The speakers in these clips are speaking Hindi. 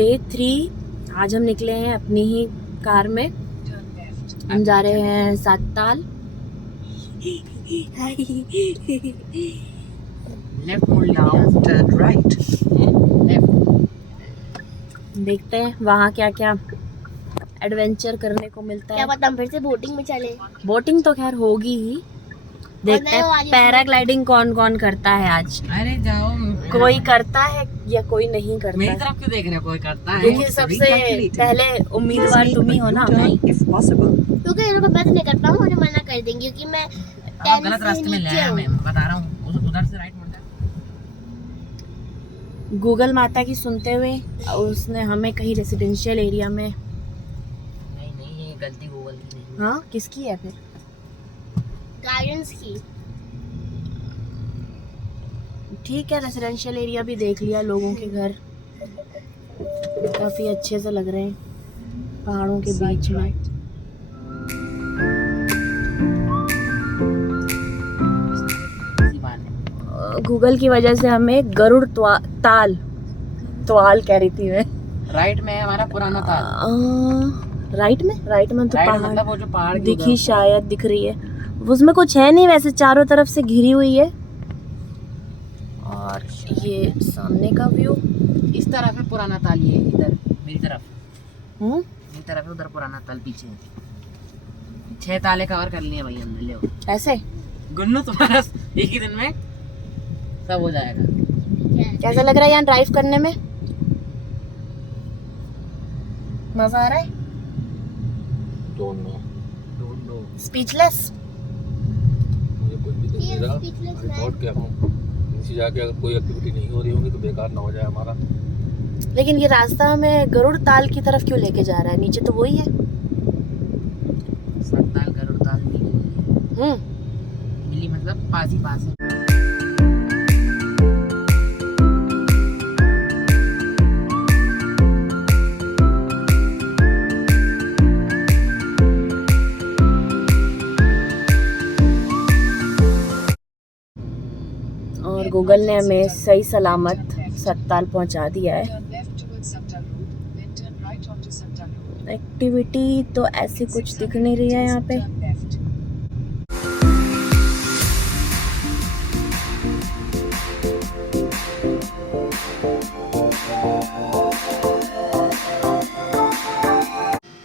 डे 3 आज हम निकले हैं अपनी ही कार में। हम जा रहे हैं सातताल। लेफ्ट मोड़ नाउ टर्न राइट। देखते हैं वहाँ क्या क्या एडवेंचर करने को मिलता क्या है। पता हम फिर से बोटिंग में चले। बोटिंग तो खैर होगी ही। देखते हैं पैराग्लाइडिंग कौन कौन करता है आज। अरे जाओ, कोई करता है या कोई नहीं करता मेरी है। तरफ क्यों देख रहे हो? कोई करता है क्योंकि सबसे पहले उम्मीदवार तुम ही हो ना। क्योंकि ये लोग मैं नहीं कर पाऊँ, उन्हें मना कर देंगे क्योंकि मैं आप गलत रास्ते में ले आया। मैं बता रहा हूँ उधर से राइट मुड़ जा। गूगल माता की सुनते हुए उसने हमें कहीं रेसिडेंशियल एरिया में। नहीं, ये गलती गूगल की नहीं। हाँ, किसकी है फिर? गाइडेंस की। ठीक है, रेसिडेंशियल एरिया भी देख लिया। लोगों के घर काफी अच्छे से लग रहे हैं पहाड़ों के बीच में। गूगल की वजह से हमें गरुड़ ताल कह रही थी मैं। राइट में है हमारा पुराना ताल। राइट में तो राइट पहाड़ मतलब वो जो पहाड़ की दिखी, शायद दिख रही है। उसमें कुछ है नहीं वैसे, चारों तरफ से घिरी हुई है। और ये सामने का व्यू इस तरफ है पुराना ताल। ये इधर मेरी तरफ, मेरी तरफ है, उधर पुराना ताल पीछे है। 6 ताले कवर कर लिए भाई हमने। ले ऐसे। गुन्नू तुम्हारा एक ही दिन में सब हो जाएगा। कैसा लग रहा है यहाँ ड्राइव करने में? मजा आ रहा है? Don't know speechless. मुझे कुछ भी दिख नहीं रहा। आई थॉट क्या हूँ नीचे जाके अगर कोई एक्टिविटी नहीं हो रही होगी तो बेकार ना हो जाए हमारा। लेकिन ये रास्ता हमें गरुड़ ताल की तरफ क्यों लेके जा रहा है? नीचे तो वही है। सातताल गरुड़ ताल मिली मिली मतलब पास ही पास है। और गूगल ने हमें सही सलामत सत्ताल पहुंचा दिया है। एक्टिविटी तो ऐसी कुछ दिख नहीं रही है यहाँ पे।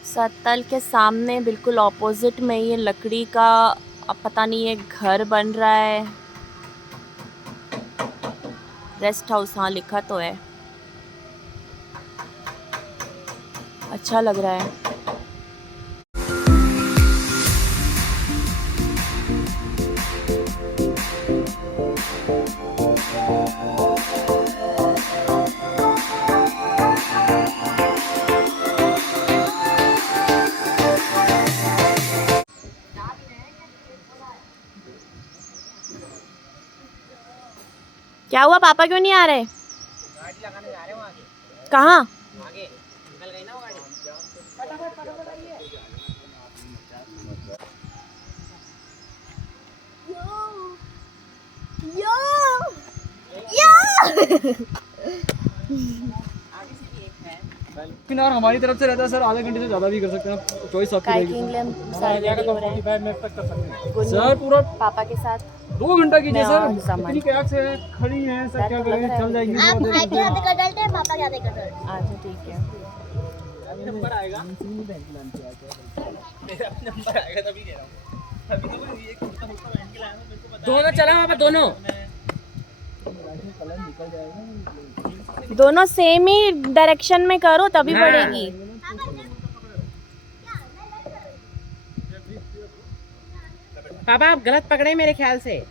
सत्ताल के सामने बिल्कुल ऑपोजिट में ये लकड़ी का, अब पता नहीं ये घर बन रहा है। रेस्ट हाउस, हाँ लिखा तो है। अच्छा लग रहा है। क्या हुआ? पापा क्यों नहीं आ रहे? गाड़ी लगाने जा रहे हैं आगे। कहाँ? आगे निकल गई ना वो गाड़ी। लेकिन और हमारी तरफ से रहता है सर, आधे घंटे से ज़्यादा भी कर सकते हैं, चॉइस आपकी काय रहेगी। के लिए हम सारे रेडी हो रहे हैं। 45 मिनट तक कर सकते हैं गुन्नू सर। पूरा पापा के साथ 2 घंटा कीजिए मैं सर। और सामान। इतनी कैब से खड़ी हैं सर, क्या तो लग करें, रहा है चल जाएगी। आप भाई के हाथ कर डालते हैं, पापा के हाथ कर डालते हैं। अच्छा ठीक है। नंबर आएगा, मेरा नंबर आएगा तभी कह रहा हूँ। अभी तो मैं ये कुर्ता हुक्का पहन के लाया हूं, मेरे को पता दोनों चला वहाँ पर दोनों। कलर निकल जाएगा। दोनों सेम ही डायरेक्शन में करो तभी हाँ। बढ़ेगी। पापा आप गलत पकड़े मेरे ख्याल से।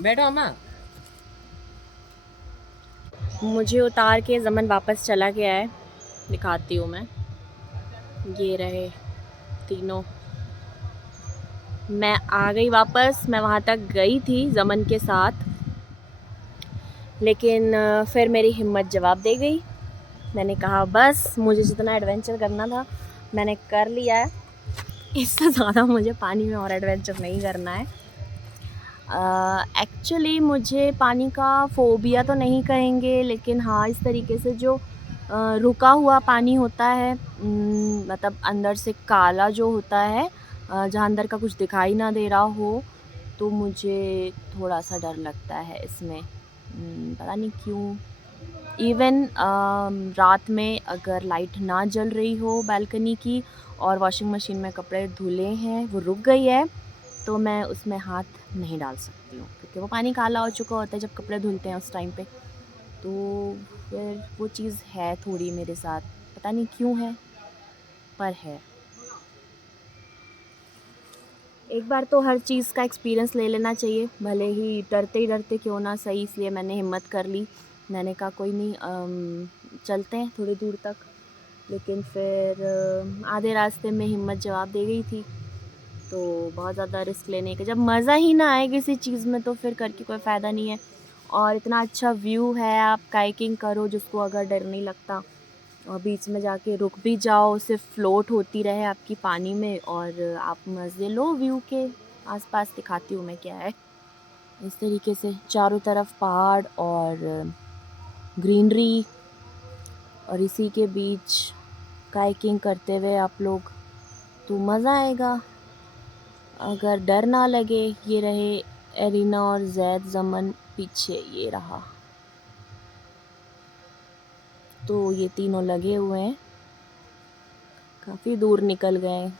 बैठो अम्मा। मुझे उतार के ज़मन वापस चला गया है, दिखाती हूँ मैं। ये रहे तीनों। मैं आ गई वापस। मैं वहाँ तक गई थी ज़मन के साथ, लेकिन फिर मेरी हिम्मत जवाब दे गई। मैंने कहा बस, मुझे जितना एडवेंचर करना था मैंने कर लिया है। इससे ज़्यादा मुझे पानी में और एडवेंचर नहीं करना है। एक्चुअली मुझे पानी का फ़ोबिया तो नहीं कहेंगे, लेकिन हाँ इस तरीके से जो रुका हुआ पानी होता है, मतलब अंदर से काला जो होता है, जहाँ अंदर का कुछ दिखाई ना दे रहा हो, तो मुझे थोड़ा सा डर लगता है इसमें। पता नहीं क्यों। इवन रात में अगर लाइट ना जल रही हो बालकनी की और वॉशिंग मशीन में कपड़े धुले हैं, वो रुक गई है, तो मैं उसमें हाथ नहीं डाल सकती हूँ, क्योंकि वो पानी काला हो चुका होता है जब कपड़े धुलते हैं उस टाइम पे। तो फिर वो चीज़ है थोड़ी मेरे साथ, पता नहीं क्यों है, पर है। एक बार तो हर चीज़ का एक्सपीरियंस ले लेना चाहिए, भले ही डरते क्यों ना सही। इसलिए मैंने हिम्मत कर ली। मैंने कहा कोई नहीं, चलते हैं थोड़ी दूर तक। लेकिन फिर आधे रास्ते में हिम्मत जवाब दे गई थी। तो बहुत ज़्यादा रिस्क लेने का, जब मज़ा ही ना आए किसी चीज़ में, तो फिर करके कोई फ़ायदा नहीं है। और इतना अच्छा व्यू है, आप काइकिंग करो जिसको अगर डर नहीं लगता, और बीच में जाके रुक भी जाओ, सिर्फ फ्लोट होती रहे आपकी पानी में और आप मज़े लो व्यू के। आसपास दिखाती हूँ मैं क्या है। इस तरीके से चारों तरफ पहाड़ और ग्रीनरी, और इसी के बीच काइकिंग करते हुए आप लोग, तो मज़ा आएगा। अगर डर ना लगे, ये रहे एरिना और जैद जमन पीछे, ये रहा। तो ये तीनों लगे हुए हैं, काफ़ी दूर निकल गए।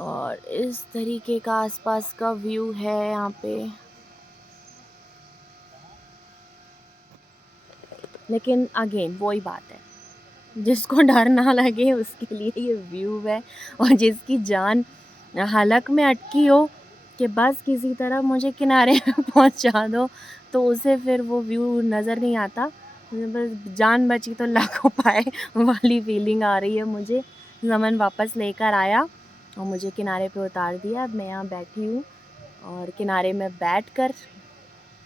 और इस तरीके का आसपास का व्यू है यहाँ पे। लेकिन अगेन वही बात है, जिसको डर ना लगे उसके लिए ये व्यू है, और जिसकी जान हलक में अटकी हो कि बस किसी तरह मुझे किनारे पे पहुँचा दो, तो उसे फिर वो व्यू नज़र नहीं आता। बस जान बची तो लाखों पाए वाली फीलिंग आ रही है मुझे। ज़मन वापस लेकर आया और मुझे किनारे पे उतार दिया। अब मैं यहाँ बैठी हूँ और किनारे में बैठकर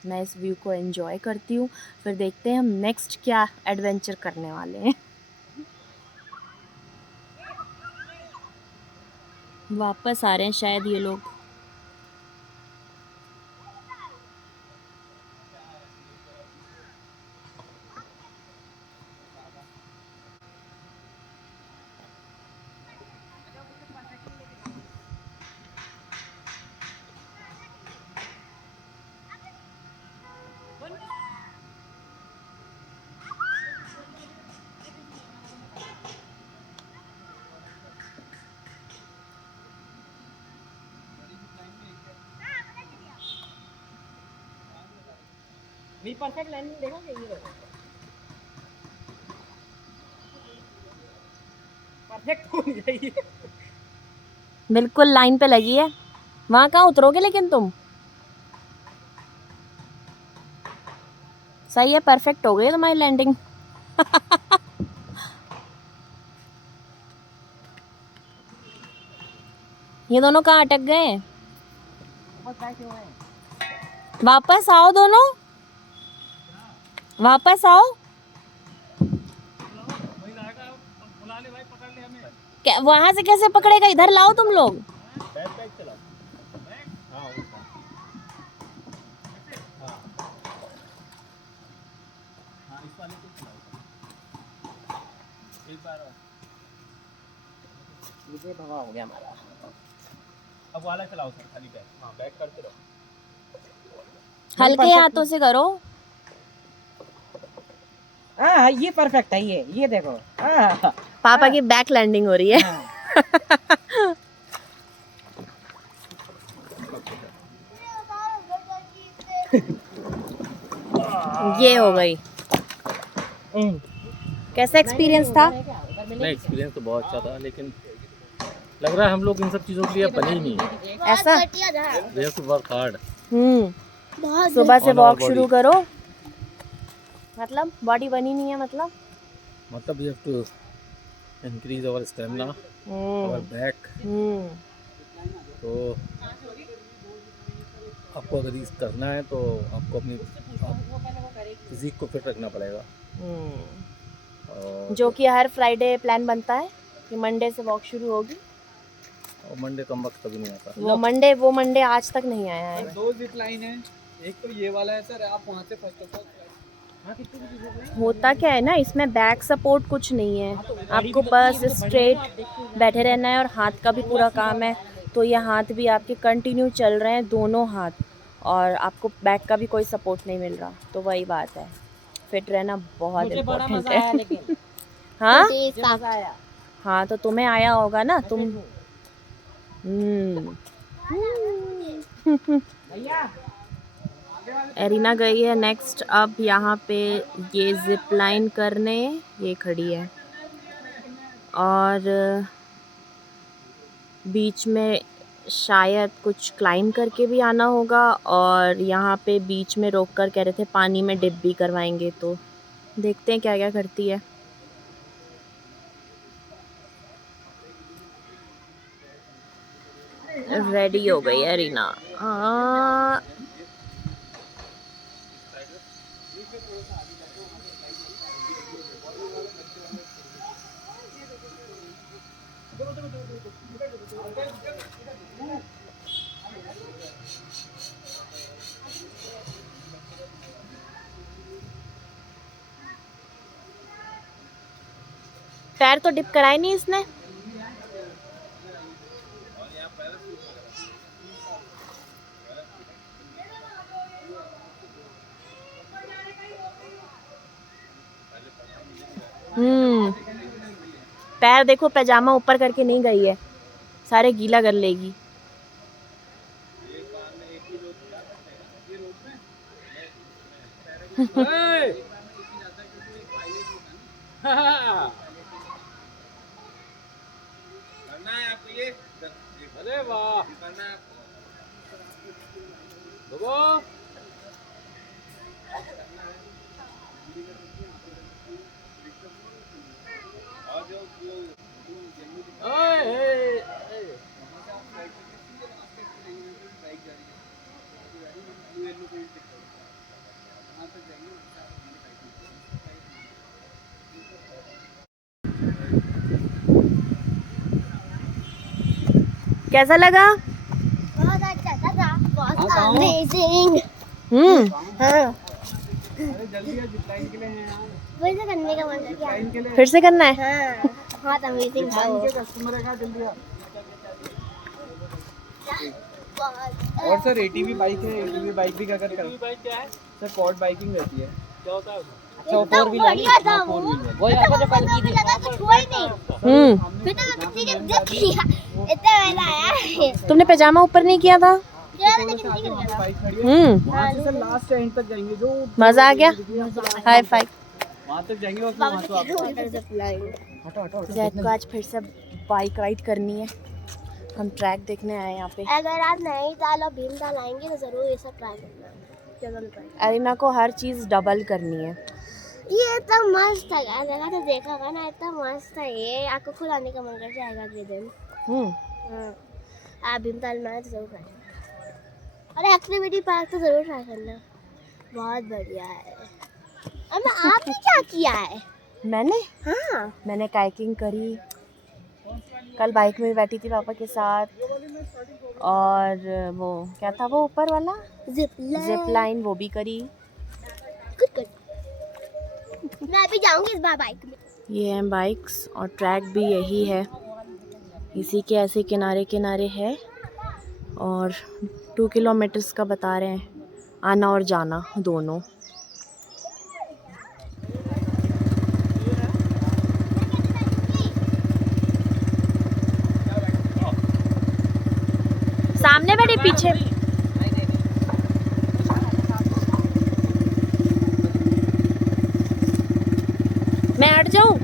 मैं इस व्यू को एंजॉय करती हूँ। फिर देखते हैं हम नेक्स्ट क्या एडवेंचर करने वाले हैं। वापस आ रहे हैं शायद ये लोग। मेरी परफेक्ट लैंडिंग देखोगे, ये देखो परफेक्ट होनी चाहिए। बिल्कुल लाइन पे लगी है। वहाँ कहाँ उतरोगे लेकिन तुम? सही है, परफेक्ट हो गई तुम्हारी लैंडिंग। ये दोनों कहाँ अटक गए? वापस आओ दोनों, वापस आओ। बुला ले भाई, पकड़ ले हमें। क्या वहां से कैसे पकड़ेगा? इधर लाओ तुम लोग। बैक बैक चलाओ। हाँ उसका। हाँ हाँ, इस वाले को चलाओ एक बार और। मुझे भगा हो गया हमारा। अब वाला चलाओ सर, खाली बैक। हाँ बैक करते रहो। हल्के हाथों से करो। हाँ ये परफेक्ट है, ये देखो। हाँ पापा की बैक लैंडिंग हो रही है। ये हो गई। कैसा एक्सपीरियंस था? नहीं, एक्सपीरियंस तो बहुत अच्छा था, लेकिन लग रहा है हम लोग इन सब चीज़ों के लिए बने ही नहीं है। ऐसा We have to work hard. सुबह से On our वॉक body. शुरू करो, मतलब बॉडी बनी नहीं है, मतलब मतलब we have to increase our stamina, our back. तो आपको अगर ये करना है तो आपको अपनी फिजिक को फिट रखना पड़ेगा। और जो कि हर फ्राइडे प्लान बनता है कि मंडे से वॉक शुरू होगी। और मंडे कम वक्त कभी नहीं आता। वो मंडे आज तक नहीं आया है। 2 जिप लाइन है, एक तो ये वाला है सर, आप वहाँ से फर्स्ट ऑफ ऑल होता क्या है ना, इसमें बैक सपोर्ट कुछ नहीं है, आपको बस स्ट्रेट बैठे रहना है और हाथ का भी पूरा काम है। तो ये हाथ भी आपके कंटिन्यू चल रहे हैं, दोनों हाथ, और आपको बैक का भी कोई सपोर्ट नहीं मिल रहा। तो वही बात है, फिट रहना बहुत इम्पोर्टेंट है। हाँ हाँ, तो तुम्हें आया होगा ना तुम। एरिना गई है नेक्स्ट अब यहाँ पे ये जिप लाइन करने, ये खड़ी है, और बीच में शायद कुछ क्लाइंब करके भी आना होगा, और यहाँ पे बीच में रोक कर कह रहे थे पानी में डिप भी करवाएंगे। तो देखते हैं क्या क्या करती है। रेडी हो गई है रीना। पैर तो डिप कराए नहीं इसने। पैर देखो, पैजामा ऊपर करके नहीं गई है, सारे गीला कर लेगी। अरे वाह, कैसा लगा? बहुत अच्छा था, बहुत अमेजिंग। हाँ, अरे जल्दी है, जिप लाइन के लिए हैं यार, फिर से करने का मन कर गया। लाइन के लिए फिर से करना है। हाँ, बहुत अमेजिंग था वो। कस्टमर है, जल्दी आ। बहुत और सर एटीवी बाइक है, एटीवी बाइक भी अगर कर बाइक क्या है सर, क्वाड बाइकिंग रहती है। क्या होता है? अच्छा, वो फोर व्हीलर बढ़िया था वो। वो यहाँ पर जो कल की थी। लगा तो छुआ ही नहीं। फिर तो मैं किसी ने जब किया, इतना मजा आया। तुमने पैजामा ऊपर नहीं किया था? यार लेकिन नहीं कर गया। बाइक खड़ी है, हम्म, वहाँ से सर लास्ट एंड तक जाएंगे, जो मजा आ गया। High five. वहाँ तक जाएंगे और फिर वहाँ से वापस। जैद को आज फिर से बाइक राइड करनी है। हम ट्रैक देखने आए हैं यहाँ पे। अगर आप नैनीताल और भीमताल आएंगे तो जरूर ये सब ट्राई करना। चलो ट्राई। एरिना को हर चीज़ डबल करनी है। ये तो मस्त था यार, लगा तो देखा होगा ना, इतना मस्त है ये, आपको खुद आने का मन कर जाएगा अगले दिन। हाँ, आप भीमताल में आए तो जरूर ट्राई करना, और एक्टिविटी पार्क तो जरूर ट्राई करना, बहुत बढ़िया है। और आपने क्या किया है? मैंने हाँ, मैंने काइकिंग करी, कल बाइक में बैठी थी पापा के साथ, और वो क्या था वो ऊपर वाला जिप लाइन, वो भी करी। गुड गुड, मैं अभी जाऊंगी इस बार बाइक में। ये हैं बाइक्स, और ट्रैक भी यही है, इसी के ऐसे किनारे किनारे है, और 2 किलोमीटर्स का बता रहे हैं आना और जाना दोनों। सामने बैठी पीछे। मैं हट जाऊं?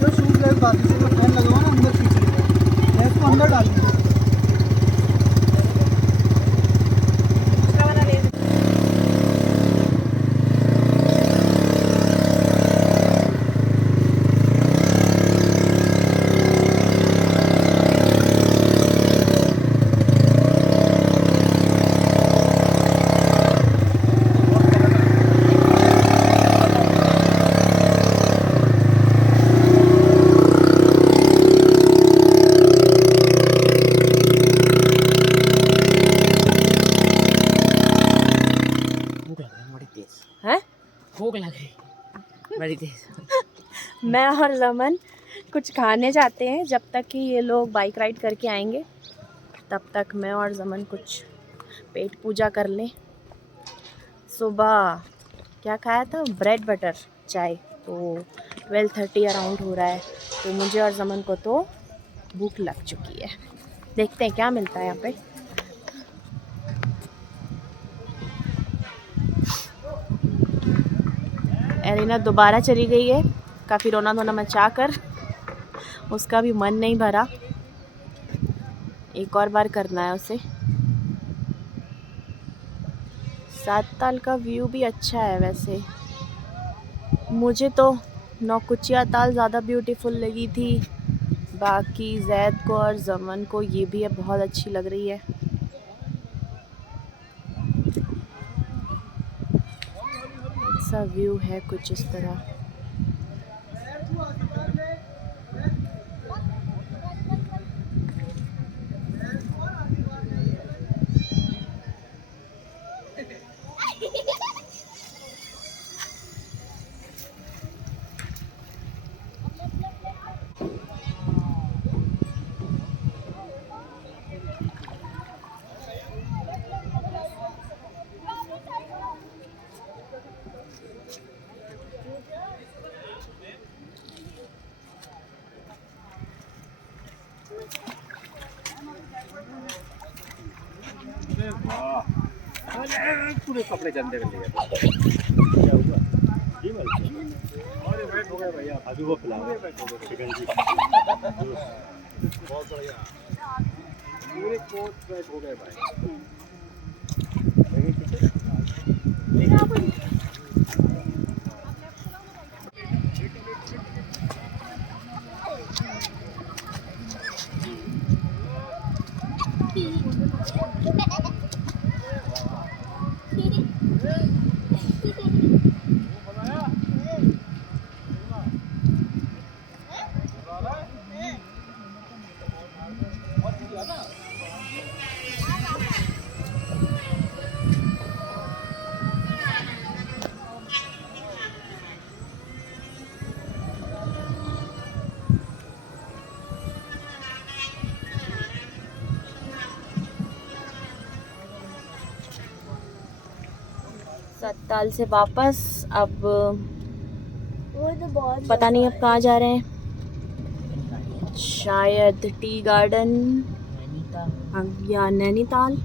तो शूज लेस बात है, फैन लगा हुआ ना अंदर खींच लेगा, मैं इसको अंदर डालूंगा। बड़ी तेज। मैं और रमन कुछ खाने जाते हैं, जब तक कि ये लोग बाइक राइड करके आएंगे तब तक मैं और रमन कुछ पेट पूजा कर लें। सुबह क्या खाया था, ब्रेड बटर चाय, तो 12:30 अराउंड हो रहा है, तो मुझे और रमन को तो भूख लग चुकी है। देखते हैं क्या मिलता है यहाँ पे। एरिना दोबारा चली गई है, काफ़ी रोना धोना मचा कर, उसका भी मन नहीं भरा, एक और बार करना है उसे। सात ताल का व्यू भी अच्छा है वैसे, मुझे तो नौकुचिया ताल ज़्यादा ब्यूटीफुल लगी थी, बाकी जैद को और जमन को ये भी बहुत अच्छी लग रही है। सा व्यू है कुछ इस तरह। पूरे कपड़े गंदे कर लिए। क्या हुआ? जी भाई। अरे वेट हो गया भैया। अभी वो पिलाओ चिकन जी। बहुत बढ़िया। पूरे कोट वेट हो गए भाई। सत्ताल से वापस, अब वो तो बहुत पता नहीं अब कहाँ जा रहे हैं, शायद टी गार्डन नैनीताल या नैनीताल।